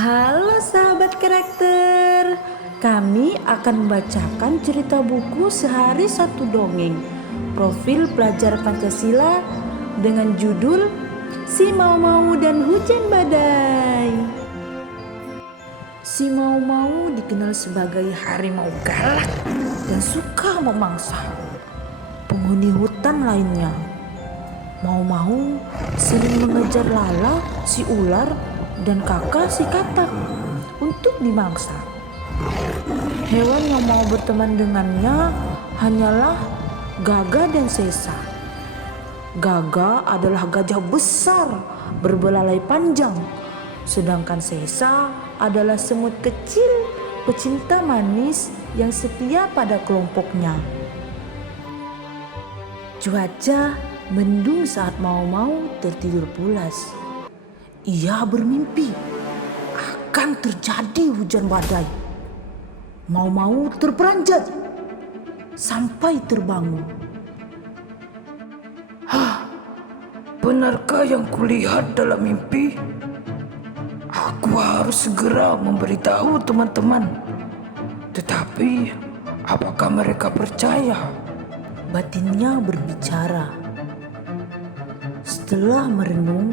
Halo sahabat karakter, kami akan membacakan cerita buku sehari satu dongeng. Profil pelajar Pancasila dengan judul Si Mau-Mau dan Hujan Badai. Si Mau-Mau dikenal sebagai harimau galak dan suka memangsa penghuni hutan lainnya. Mau-Mau sering mengejar Lala, si ular, dan kakak si katak untuk dimangsa. Hewan yang mau berteman dengannya hanyalah Gaga dan Sesa. Gaga adalah gajah besar berbelalai panjang, sedangkan Sesa adalah semut kecil pecinta manis yang setia pada kelompoknya. Cuaca mendung saat Mau-Mau tertidur pulas. Ia bermimpi akan terjadi hujan badai. Mau-Mau terperanjat sampai terbangun. Benarkah yang kulihat dalam mimpi? Aku harus segera memberitahu teman-teman. Tetapi apakah mereka percaya? Batinnya berbicara. Setelah merenung,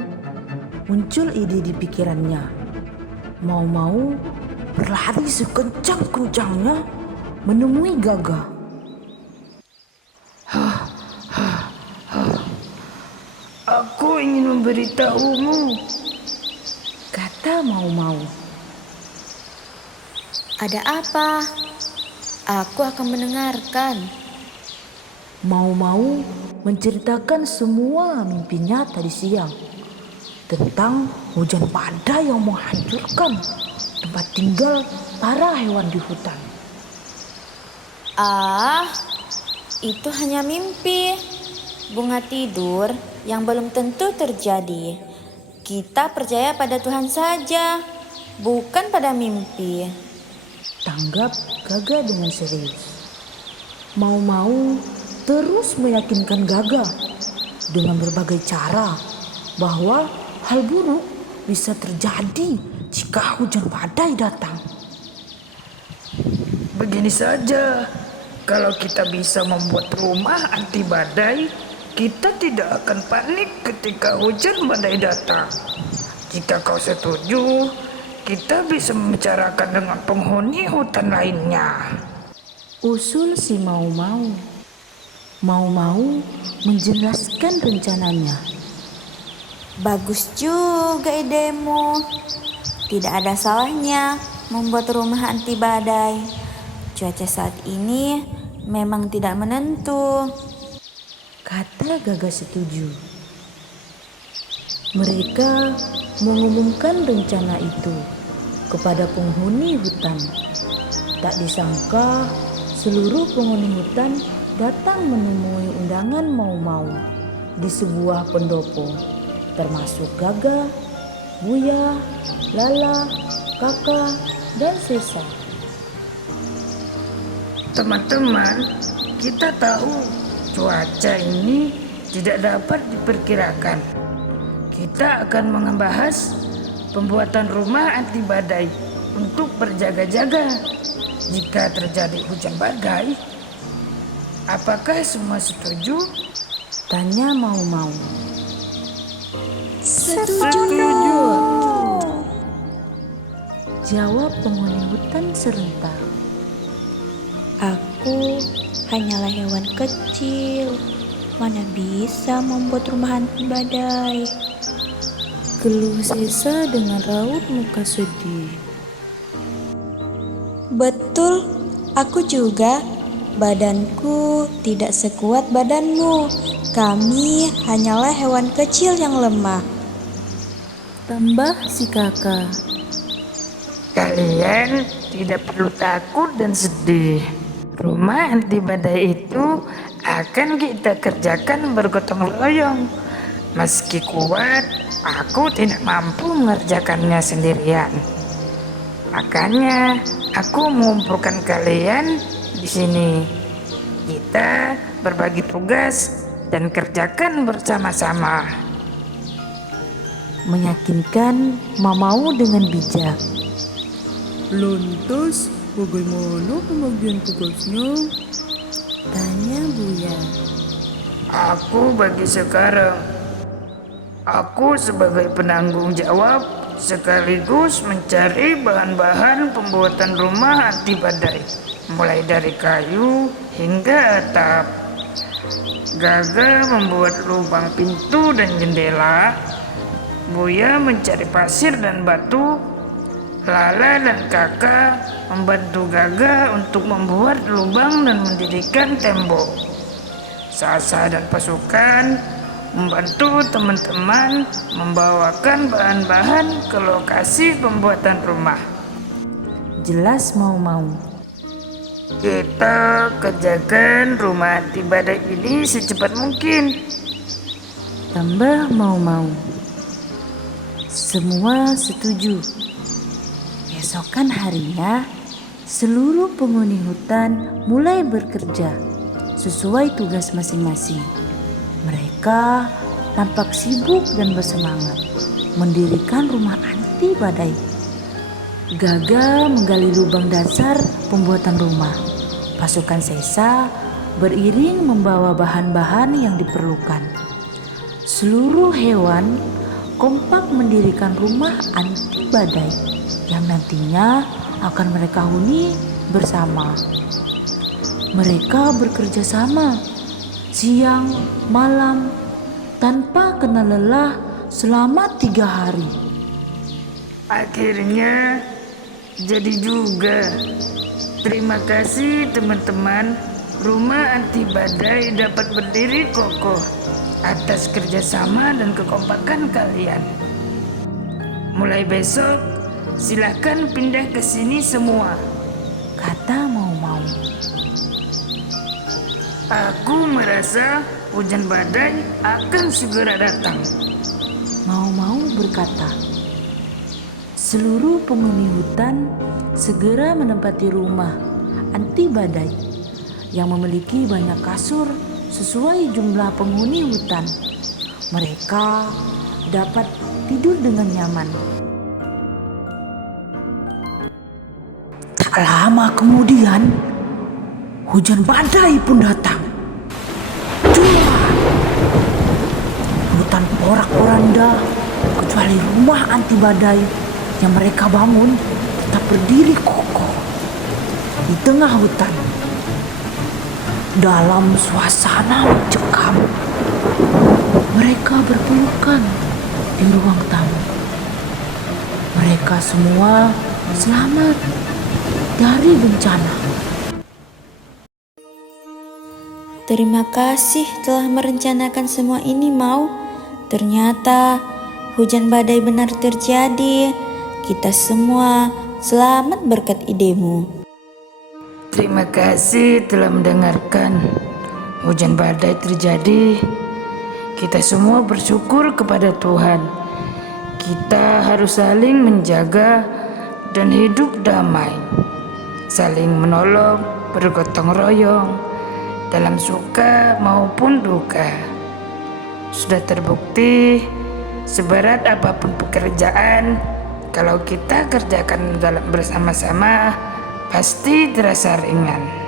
muncul ide di pikirannya. Mau-Mau berlari sekencang-kencangnya menemui Gaga. Aku ingin memberitahumu, kata Mau-Mau. Ada apa? Aku akan mendengarkan. Mau-Mau menceritakan semua mimpinya tadi siang tentang hujan badai yang menghancurkan tempat tinggal para hewan di hutan. Itu hanya mimpi. Bunga tidur yang belum tentu terjadi. Kita percaya pada Tuhan saja, bukan pada mimpi. Tanggap Gaga dengan serius. Mau-Mau terus meyakinkan Gaga dengan berbagai cara bahwa hal buruk bisa terjadi jika hujan badai datang. Begini saja, kalau kita bisa membuat rumah anti badai, kita tidak akan panik ketika hujan badai datang. Jika kau setuju, kita bisa membicarakan dengan penghuni hutan lainnya. Usul si Mau-Mau. Mau-Mau menjelaskan rencananya. Bagus juga idemu. Tidak ada salahnya membuat rumah anti badai. Cuaca saat ini memang tidak menentu, kata Gaga setuju. Mereka mengumumkan rencana itu kepada penghuni hutan. Tak disangka seluruh penghuni hutan datang menemui undangan Mau-Mau di sebuah pendopo, termasuk Gaga, Buya, Lala, Kakak, dan Sesa. Teman-teman, kita tahu cuaca ini tidak dapat diperkirakan. Kita akan membahas pembuatan rumah anti badai untuk berjaga-jaga jika terjadi hujan badai. Apakah semua setuju? Tanya Mau-Mau. Setuju. Jawab penghuni hutan serentak. Aku hanyalah hewan kecil, mana bisa membuat rumah anti badai. Keluh Sesa dengan raut muka sedih. Betul, aku juga. Badanku tidak sekuat badanmu. Kami hanyalah hewan kecil yang lemah. Tambah si kakak. Kalian tidak perlu takut dan sedih. Rumah anti badai itu akan kita kerjakan bergotong royong. Meski kuat, aku tidak mampu mengerjakannya sendirian. Makanya aku mengumpulkan kalian di sini. Kita berbagi tugas dan kerjakan bersama-sama. meyakinkan Mamau dengan bijak. Lantas, bagaimana pembagian tugasnya? Tanya Buya. Aku bagi sekarang. Aku sebagai penanggung jawab sekaligus mencari bahan-bahan pembuatan rumah anti badai, mulai dari kayu hingga atap. Gaga membuat lubang pintu dan jendela. Buya mencari pasir dan batu. Lala dan Kakak membantu Gaga untuk membuat lubang dan mendirikan tembok. Sasa dan pasukan membantu teman-teman membawakan bahan-bahan ke lokasi pembuatan rumah. Jelas Mau-Mau. Kita kerjakan rumah anti badai ini secepat mungkin. Tambah Mau-Mau. Semua setuju. Esokan harinya, seluruh penghuni hutan mulai bekerja sesuai tugas masing-masing. Mereka tampak sibuk dan bersemangat mendirikan rumah anti badai. Gaga menggali lubang dasar pembuatan rumah. Pasukan Sesa beriring membawa bahan-bahan yang diperlukan. Seluruh hewan kompak mendirikan rumah anti badai yang nantinya akan mereka huni bersama. Mereka bekerja sama siang, malam, tanpa kenal lelah selama 3 hari. Akhirnya jadi juga. Terima kasih teman-teman. Rumah anti badai dapat berdiri kokoh atas kerjasama dan kekompakan kalian. Mulai besok, silakan pindah ke sini semua. Kata Mau-Mau. Aku merasa hujan badai akan segera datang. Mau-Mau berkata. Seluruh penghuni hutan segera menempati rumah anti badai yang memiliki banyak kasur sesuai jumlah penghuni hutan. Mereka dapat tidur dengan nyaman. Tak lama kemudian, hujan badai pun datang. Hutan porak-poranda, kecuali rumah anti badai yang mereka bangun tetap berdiri kokoh di tengah hutan. Dalam suasana mencekam, mereka berpelukan di ruang tamu. Mereka semua selamat dari bencana. Terima kasih telah merencanakan semua ini, Mau. Ternyata hujan badai benar terjadi. Kita semua selamat berkat idemu. Terima kasih telah mendengarkan. Hujan badai terjadi. Kita semua bersyukur kepada Tuhan. Kita harus saling menjaga dan hidup damai. Saling menolong, bergotong royong dalam suka maupun duka. Sudah terbukti, seberat apapun pekerjaan, kalau kita kerjakan dalam bersama-sama, pasti terasa ringan.